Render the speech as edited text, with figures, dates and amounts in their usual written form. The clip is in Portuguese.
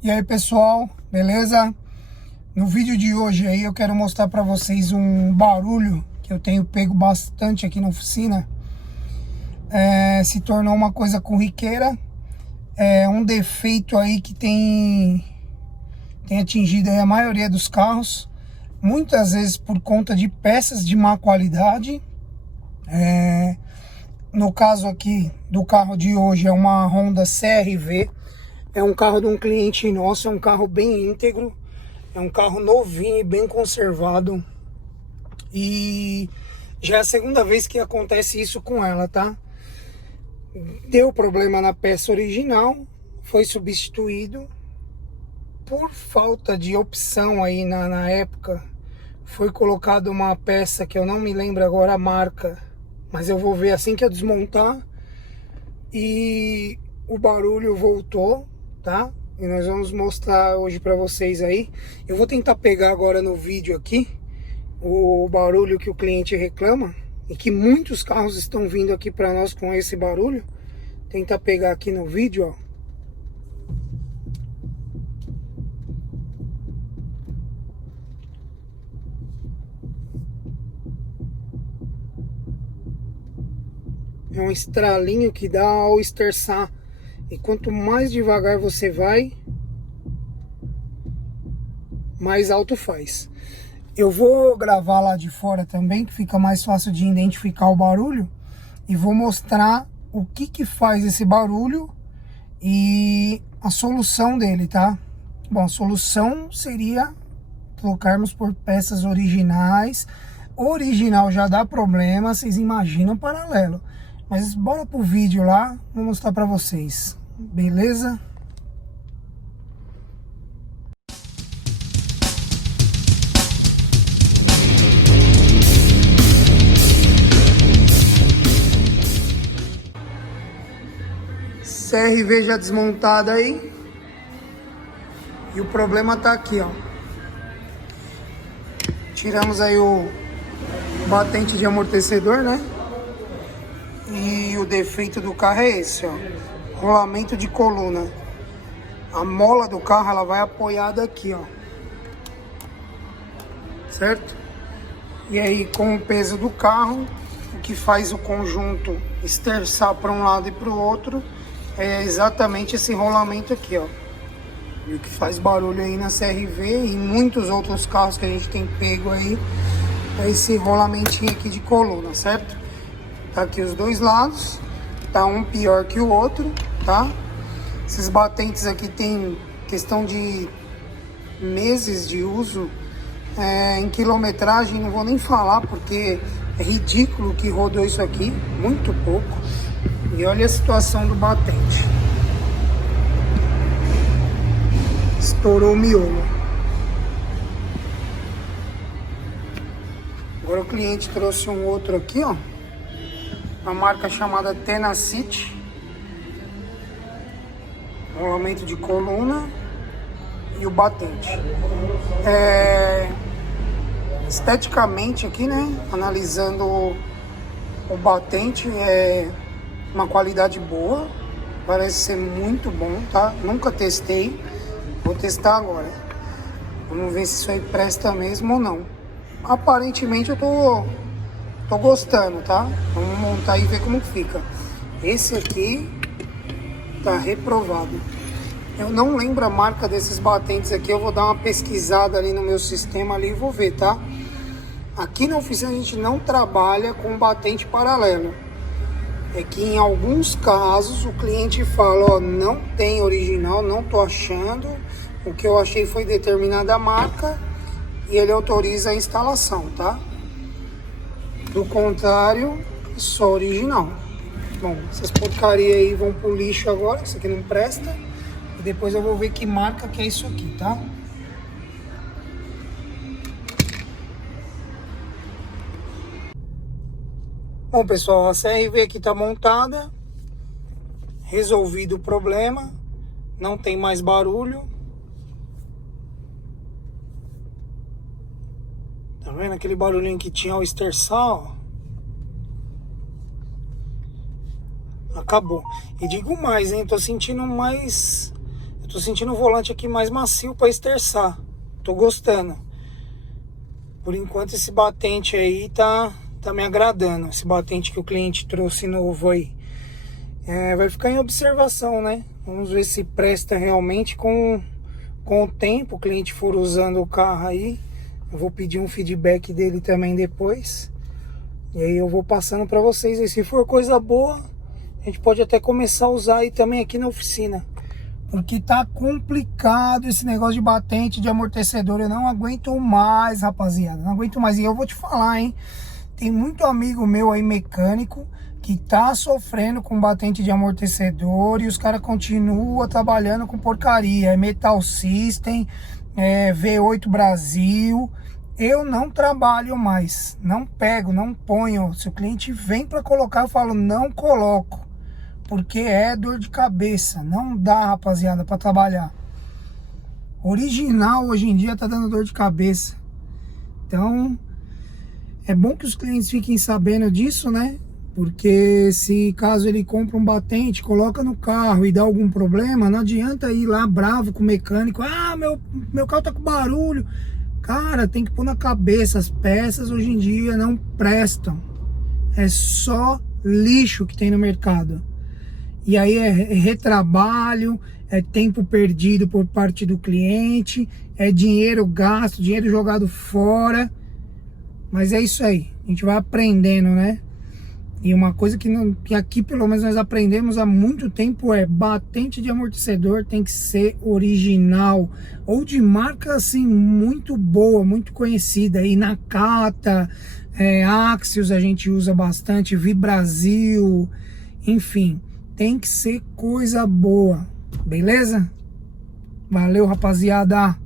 E aí pessoal, beleza? No vídeo de hoje aí eu quero mostrar para vocês um barulho que eu tenho pego bastante aqui na oficina. Se tornou uma coisa corriqueira, é um defeito aí que tem atingido aí a maioria dos carros, muitas vezes por conta de peças de má qualidade. No caso aqui do carro de hoje é uma Honda CR-V. É um carro de um cliente nosso, é um carro bem íntegro, é um carro novinho e bem conservado. E já é a segunda vez que acontece isso com ela, tá? Deu problema na peça original, foi substituído. Por falta de opção aí na época, foi colocada uma peça que eu não me lembro agora a marca, mas eu vou ver assim que eu desmontar. E o barulho voltou, tá? E nós vamos mostrar hoje para vocês aí. Eu vou tentar pegar agora no vídeo aqui o barulho que o cliente reclama e que muitos carros estão vindo aqui para nós com esse barulho. Tentar pegar aqui no vídeo, ó. É um estralinho que dá ao esterçar. E quanto mais devagar você vai, mais alto faz. Eu vou gravar lá de fora também, que fica mais fácil de identificar o barulho. E vou mostrar o que faz esse barulho e a solução dele, tá? Bom, a solução seria trocarmos por peças originais. Original já dá problema, vocês imaginam paralelo. Mas bora pro vídeo lá, vou mostrar pra vocês, beleza? CR-V já desmontada aí. E o problema tá aqui, ó. Tiramos aí o batente de amortecedor, né? E o defeito do carro é esse, ó. Rolamento de coluna. A mola do carro, ela vai apoiada aqui, ó. Certo? E aí, com o peso do carro, o que faz o conjunto esterçar para um lado e para o outro é exatamente esse rolamento aqui, ó. E o que faz barulho aí na CR-V e muitos outros carros que a gente tem pego aí é esse rolamentinho aqui de coluna, certo? Tá aqui os dois lados, tá um pior que o outro, tá? Esses batentes aqui tem questão de meses de uso, em quilometragem não vou nem falar porque é ridículo que rodou isso aqui, muito pouco. E olha a situação do batente. Estourou o miolo. Agora o cliente trouxe um outro aqui, ó. Uma marca chamada Tenacity. Rolamento de coluna e o batente. Esteticamente aqui, né? Analisando o batente, é uma qualidade boa. Parece ser muito bom, tá? Nunca testei. Vou testar agora. Vamos ver se isso aí presta mesmo ou não. Aparentemente eu tô gostando, tá? Vamos montar e ver como fica. Esse aqui tá reprovado. Eu não lembro a marca desses batentes aqui. Eu vou dar uma pesquisada ali no meu sistema ali e vou ver, tá? Aqui na oficina a gente não trabalha com batente paralelo. É que em alguns casos o cliente fala, ó, não tem original, não tô achando. O que eu achei foi determinada marca e ele autoriza a instalação, tá? Do contrário, é só original. Bom, essas porcarias aí vão pro lixo agora, isso aqui não presta. E depois eu vou ver que marca que é isso aqui, tá? Bom, pessoal, a CR-V aqui tá montada. Resolvido o problema. Não tem mais barulho. Tá vendo aquele barulhinho que tinha ao esterçar, ó? Acabou. E digo mais, hein? Tô sentindo mais Eu tô sentindo o volante aqui mais macio para esterçar. Tô gostando. Por enquanto esse batente aí tá me agradando. Esse batente que o cliente trouxe novo aí. Vai ficar em observação, né? Vamos ver se presta realmente com o tempo. O cliente for usando o carro aí. Eu vou pedir um feedback dele também depois. E aí eu vou passando para vocês. E se for coisa boa, a gente pode até começar a usar aí também aqui na oficina. Porque tá complicado esse negócio de batente, de amortecedor. Eu não aguento mais, rapaziada. Não aguento mais. E eu vou te falar, hein? Tem muito amigo meu aí, mecânico, que tá sofrendo com batente de amortecedor. E os caras continuam trabalhando com porcaria. É Metal System, V8 Brasil. Eu não trabalho mais. Não pego, não ponho. Se o cliente vem para colocar, eu falo, não coloco. Porque é dor de cabeça. Não dá, rapaziada, para trabalhar. Original hoje em dia tá dando dor de cabeça. Então, é bom que os clientes fiquem sabendo disso, né? Porque se caso ele compra um batente, coloca no carro e dá algum problema, não adianta ir lá bravo com o mecânico. Ah, meu carro tá com barulho. Cara, tem que pôr na cabeça. As peças hoje em dia não prestam. É só lixo que tem no mercado. E aí é retrabalho, é tempo perdido por parte do cliente, é dinheiro gasto, dinheiro jogado fora. Mas é isso aí, a gente vai aprendendo, né? E uma coisa que aqui pelo menos nós aprendemos há muito tempo é batente de amortecedor tem que ser original. Ou de marca assim muito boa, muito conhecida. E Nakata, Axios a gente usa bastante, Vibrasil, enfim. Tem que ser coisa boa, beleza? Valeu, rapaziada!